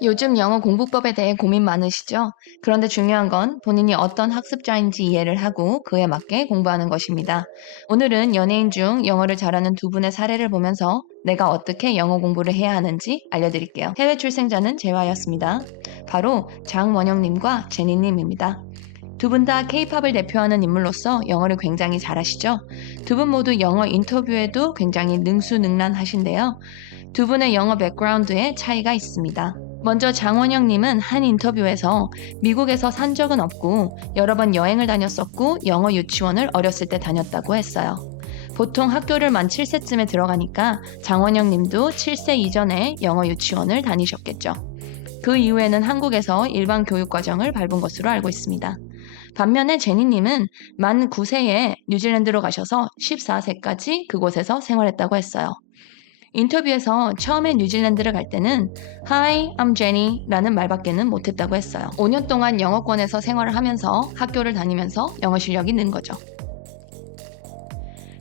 요즘 영어 공부법에 대해 고민 많으시죠? 그런데 중요한 건 본인이 어떤 학습자인지 이해를 하고 그에 맞게 공부하는 것입니다. 오늘은 연예인 중 영어를 잘하는 두 분의 사례를 보면서 내가 어떻게 영어 공부를 해야 하는지 알려드릴게요. 해외 출생자는 제외하였습니다. 바로 장원영님과 제니님입니다. 두 분 다 K-팝을 대표하는 인물로서 영어를 굉장히 잘하시죠? 두 분 모두 영어 인터뷰에도 굉장히 능수능란하신데요. 두 분의 영어 백그라운드에 차이가 있습니다. 먼저 장원영님은 한 인터뷰에서 미국에서 산 적은 없고 여러 번 여행을 다녔었고 영어 유치원을 어렸을 때 다녔다고 했어요. 보통 학교를 만 7세쯤에 들어가니까 장원영님도 7세 이전에 영어 유치원을 다니셨겠죠. 그 이후에는 한국에서 일반 교육과정을 밟은 것으로 알고 있습니다. 반면에 제니님은 만 9세에 뉴질랜드로 가셔서 14세까지 그곳에서 생활했다고 했어요. 인터뷰에서 처음에 뉴질랜드를 갈 때는 Hi, I'm Jenny 라는 말밖에는 못했다고 했어요. 5년 동안 영어권에서 생활을 하면서 학교를 다니면서 영어 실력이 는 거죠.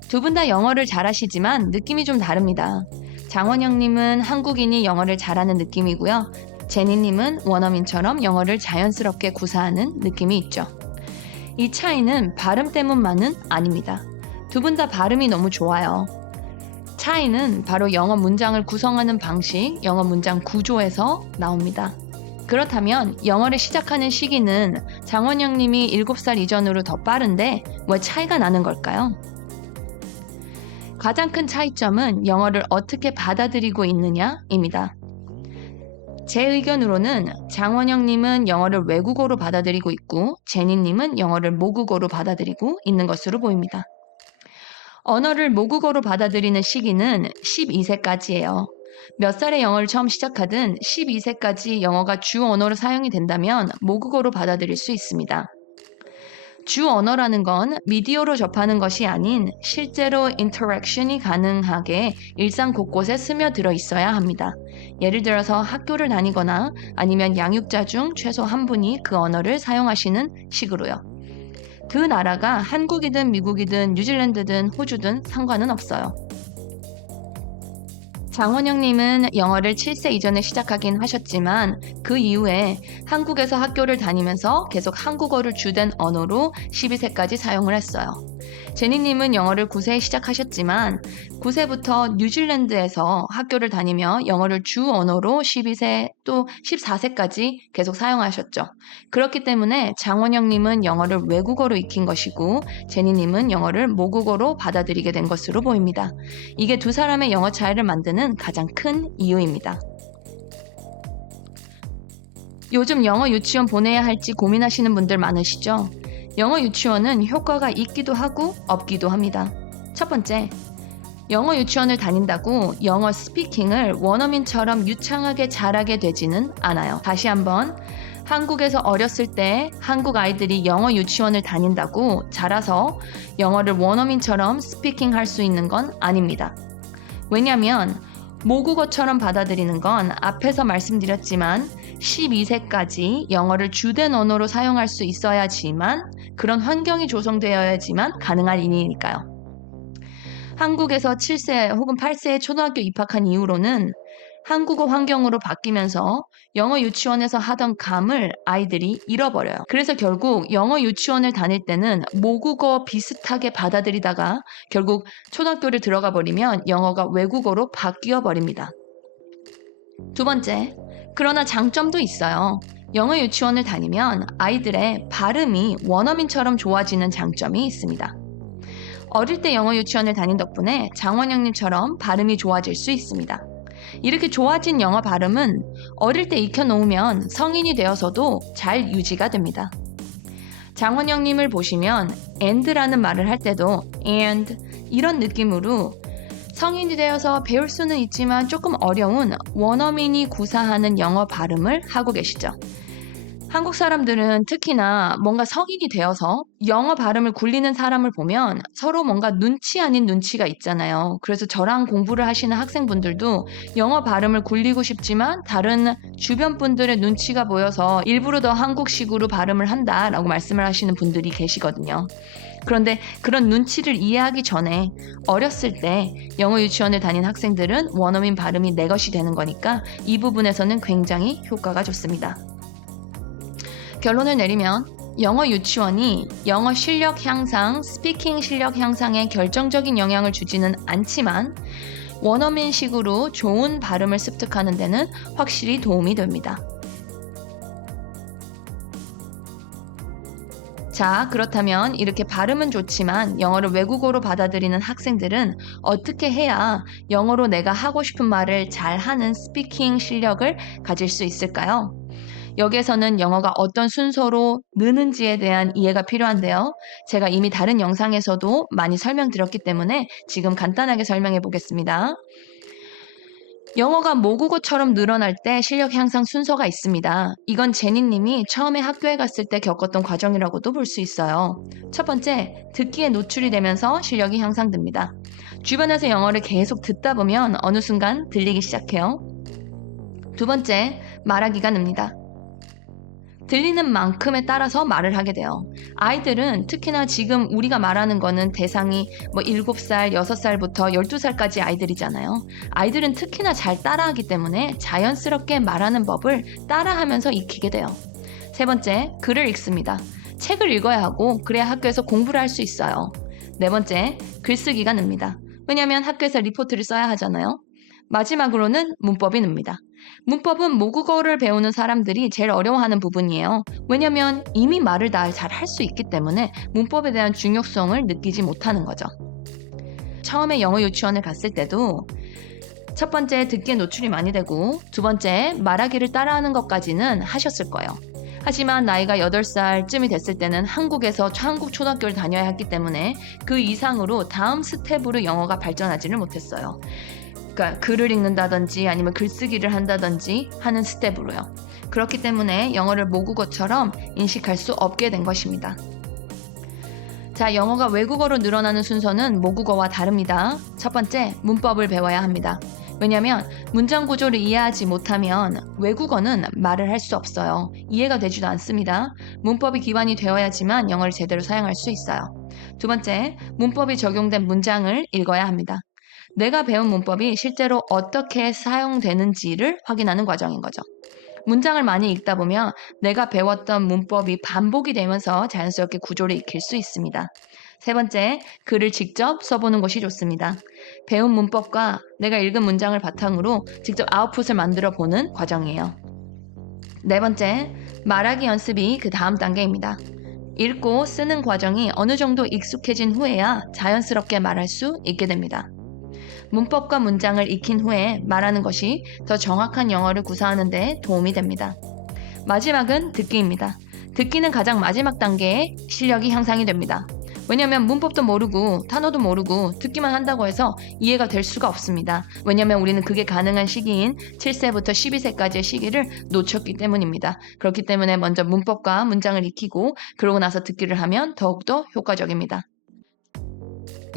두 분 다 영어를 잘하시지만 느낌이 좀 다릅니다. 장원영님은 한국인이 영어를 잘하는 느낌이고요. 제니님은 원어민처럼 영어를 자연스럽게 구사하는 느낌이 있죠. 이 차이는 발음 때문만은 아닙니다. 두 분 다 발음이 너무 좋아요. 차이는 바로 영어 문장을 구성하는 방식, 영어 문장 구조에서 나옵니다. 그렇다면 영어를 시작하는 시기는 장원영 님이 7살 이전으로 더 빠른데 왜 차이가 나는 걸까요? 가장 큰 차이점은 영어를 어떻게 받아들이고 있느냐입니다. 제 의견으로는 장원영 님은 영어를 외국어로 받아들이고 있고 제니 님은 영어를 모국어로 받아들이고 있는 것으로 보입니다. 언어를 모국어로 받아들이는 시기는 12세까지예요. 몇 살에 영어를 처음 시작하든 12세까지 영어가 주 언어로 사용이 된다면 모국어로 받아들일 수 있습니다. 주 언어라는 건 미디어로 접하는 것이 아닌 실제로 인터랙션이 가능하게 일상 곳곳에 스며들어 있어야 합니다. 예를 들어서 학교를 다니거나 아니면 양육자 중 최소 한 분이 그 언어를 사용하시는 식으로요. 그 나라가 한국이든 미국이든 뉴질랜드든 호주든 상관은 없어요. 장원영님은 영어를 7세 이전에 시작하긴 하셨지만 그 이후에 한국에서 학교를 다니면서 계속 한국어를 주된 언어로 12세까지 사용을 했어요. 제니님은 영어를 9세에 시작하셨지만 9세부터 뉴질랜드에서 학교를 다니며 영어를 주 언어로 12세 또 14세까지 계속 사용하셨죠. 그렇기 때문에 장원영님은 영어를 외국어로 익힌 것이고 제니님은 영어를 모국어로 받아들이게 된 것으로 보입니다. 이게 두 사람의 영어 차이를 만드는 가장 큰 이유입니다. 요즘 영어 유치원 보내야 할지 고민하시는 분들 많으시죠? 영어 유치원은 효과가 있기도 하고 없기도 합니다. 첫 번째, 영어 유치원을 다닌다고 영어 스피킹을 원어민처럼 유창하게 잘하게 되지는 않아요. 다시 한번, 한국에서 어렸을 때 한국 아이들이 영어 유치원을 다닌다고 자라서 영어를 원어민처럼 스피킹할 수 있는 건 아닙니다. 왜냐면 모국어처럼 받아들이는 건 앞에서 말씀드렸지만 12세까지 영어를 주된 언어로 사용할 수 있어야지만 그런 환경이 조성되어야지만 가능한 일이니까요. 한국에서 7세 혹은 8세에 초등학교 입학한 이후로는 한국어 환경으로 바뀌면서 영어 유치원에서 하던 감을 아이들이 잃어버려요. 그래서 결국 영어 유치원을 다닐 때는 모국어 비슷하게 받아들이다가 결국 초등학교를 들어가 버리면 영어가 외국어로 바뀌어 버립니다. 두 번째, 그러나 장점도 있어요. 영어 유치원을 다니면 아이들의 발음이 원어민처럼 좋아지는 장점이 있습니다. 어릴 때 영어 유치원을 다닌 덕분에 장원영님처럼 발음이 좋아질 수 있습니다. 이렇게 좋아진 영어 발음은 어릴 때 익혀놓으면 성인이 되어서도 잘 유지가 됩니다. 장원영님을 보시면 and라는 말을 할 때도 and 이런 느낌으로 성인이 되어서 배울 수는 있지만 조금 어려운 원어민이 구사하는 영어 발음을 하고 계시죠. 한국 사람들은 특히나 뭔가 성인이 되어서 영어 발음을 굴리는 사람을 보면 서로 뭔가 눈치 아닌 눈치가 있잖아요. 그래서 저랑 공부를 하시는 학생분들도 영어 발음을 굴리고 싶지만 다른 주변 분들의 눈치가 보여서 일부러 더 한국식으로 발음을 한다라고 말씀을 하시는 분들이 계시거든요. 그런데 그런 눈치를 이해하기 전에 어렸을 때 영어 유치원을 다닌 학생들은 원어민 발음이 내 것이 되는 거니까 이 부분에서는 굉장히 효과가 좋습니다. 결론을 내리면 영어 유치원이 영어 실력 향상, 스피킹 실력 향상에 결정적인 영향을 주지는 않지만 원어민식으로 좋은 발음을 습득하는 데는 확실히 도움이 됩니다. 자, 그렇다면 이렇게 발음은 좋지만 영어를 외국어로 받아들이는 학생들은 어떻게 해야 영어로 내가 하고 싶은 말을 잘하는 스피킹 실력을 가질 수 있을까요? 여기에서는 영어가 어떤 순서로 느는지에 대한 이해가 필요한데요. 제가 이미 다른 영상에서도 많이 설명드렸기 때문에 지금 간단하게 설명해 보겠습니다. 영어가 모국어처럼 늘어날 때 실력 향상 순서가 있습니다. 이건 제니님이 처음에 학교에 갔을 때 겪었던 과정이라고도 볼 수 있어요. 첫 번째, 듣기에 노출이 되면서 실력이 향상됩니다. 주변에서 영어를 계속 듣다 보면 어느 순간 들리기 시작해요. 두 번째, 말하기가 늡니다. 들리는 만큼에 따라서 말을 하게 돼요. 아이들은 특히나 지금 우리가 말하는 거는 대상이 7살, 6살부터 12살까지 아이들이잖아요. 아이들은 특히나 잘 따라하기 때문에 자연스럽게 말하는 법을 따라하면서 익히게 돼요. 세 번째, 글을 읽습니다. 책을 읽어야 하고 그래야 학교에서 공부를 할 수 있어요. 네 번째, 글쓰기가 늡니다. 왜냐하면 학교에서 리포트를 써야 하잖아요. 마지막으로는 문법이 늡니다. 문법은 모국어를 배우는 사람들이 제일 어려워하는 부분이에요. 왜냐면 이미 말을 다 잘 할 수 있기 때문에 문법에 대한 중요성을 느끼지 못하는 거죠. 처음에 영어 유치원을 갔을 때도 첫 번째 듣기에 노출이 많이 되고 두 번째 말하기를 따라하는 것까지는 하셨을 거예요. 하지만 나이가 8살쯤이 됐을 때는 한국에서 한국 초등학교를 다녀야 했기 때문에 그 이상으로 다음 스텝으로 영어가 발전하지를 못했어요. 그러니까 글을 읽는다든지 아니면 글쓰기를 한다든지 하는 스텝으로요. 그렇기 때문에 영어를 모국어처럼 인식할 수 없게 된 것입니다. 자, 영어가 외국어로 늘어나는 순서는 모국어와 다릅니다. 첫 번째, 문법을 배워야 합니다. 왜냐하면 문장 구조를 이해하지 못하면 외국어는 말을 할 수 없어요. 이해가 되지도 않습니다. 문법이 기반이 되어야지만 영어를 제대로 사용할 수 있어요. 두 번째, 문법이 적용된 문장을 읽어야 합니다. 내가 배운 문법이 실제로 어떻게 사용되는지를 확인하는 과정인 거죠. 문장을 많이 읽다 보면 내가 배웠던 문법이 반복이 되면서 자연스럽게 구조를 익힐 수 있습니다. 세 번째, 글을 직접 써보는 것이 좋습니다. 배운 문법과 내가 읽은 문장을 바탕으로 직접 아웃풋을 만들어 보는 과정이에요. 네 번째, 말하기 연습이 그 다음 단계입니다. 읽고 쓰는 과정이 어느 정도 익숙해진 후에야 자연스럽게 말할 수 있게 됩니다. 문법과 문장을 익힌 후에 말하는 것이 더 정확한 영어를 구사하는 데 도움이 됩니다. 마지막은 듣기입니다. 듣기는 가장 마지막 단계의 실력이 향상이 됩니다. 왜냐하면 문법도 모르고 단어도 모르고 듣기만 한다고 해서 이해가 될 수가 없습니다. 왜냐하면 우리는 그게 가능한 시기인 7세부터 12세까지의 시기를 놓쳤기 때문입니다. 그렇기 때문에 먼저 문법과 문장을 익히고 그러고 나서 듣기를 하면 더욱더 효과적입니다.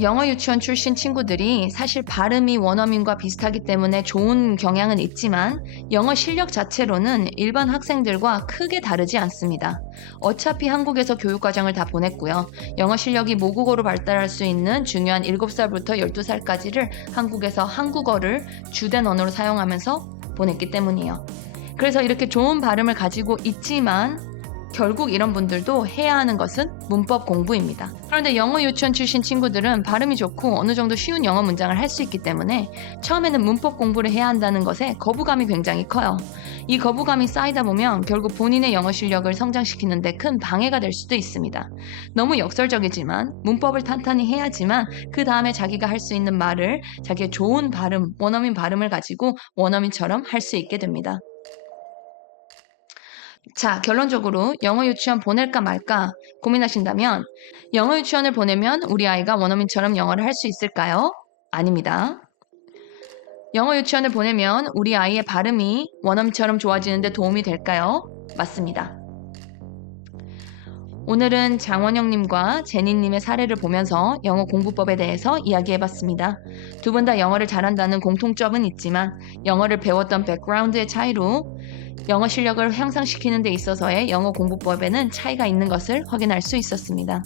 영어 유치원 출신 친구들이 사실 발음이 원어민과 비슷하기 때문에 좋은 경향은 있지만 영어 실력 자체로는 일반 학생들과 크게 다르지 않습니다. 어차피 한국에서 교육과정을 다 보냈고요. 영어 실력이 모국어로 발달할 수 있는 중요한 7살부터 12살까지를 한국에서 한국어를 주된 언어로 사용하면서 보냈기 때문이에요. 그래서 이렇게 좋은 발음을 가지고 있지만 결국 이런 분들도 해야 하는 것은 문법 공부입니다. 그런데 영어 유치원 출신 친구들은 발음이 좋고 어느 정도 쉬운 영어 문장을 할 수 있기 때문에 처음에는 문법 공부를 해야 한다는 것에 거부감이 굉장히 커요. 이 거부감이 쌓이다 보면 결국 본인의 영어 실력을 성장시키는 데 큰 방해가 될 수도 있습니다. 너무 역설적이지만 문법을 탄탄히 해야지만 그 다음에 자기가 할 수 있는 말을 자기의 좋은 발음, 원어민 발음을 가지고 원어민처럼 할 수 있게 됩니다. 자, 결론적으로 영어 유치원 보낼까 말까 고민하신다면 영어 유치원을 보내면 우리 아이가 원어민처럼 영어를 할 수 있을까요? 아닙니다. 영어 유치원을 보내면 우리 아이의 발음이 원어민처럼 좋아지는 데 도움이 될까요? 맞습니다. 오늘은 장원영님과 제니님의 사례를 보면서 영어 공부법에 대해서 이야기해봤습니다. 두 분 다 영어를 잘한다는 공통점은 있지만 영어를 배웠던 백그라운드의 차이로 영어 실력을 향상시키는 데 있어서의 영어 공부법에는 차이가 있는 것을 확인할 수 있었습니다.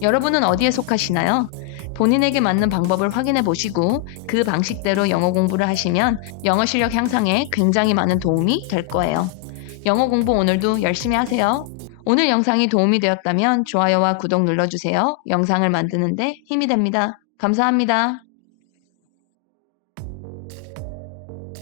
여러분은 어디에 속하시나요? 본인에게 맞는 방법을 확인해 보시고 그 방식대로 영어 공부를 하시면 영어 실력 향상에 굉장히 많은 도움이 될 거예요. 영어 공부 오늘도 열심히 하세요. 오늘 영상이 도움이 되었다면 좋아요와 구독 눌러주세요. 영상을 만드는데 힘이 됩니다. 감사합니다.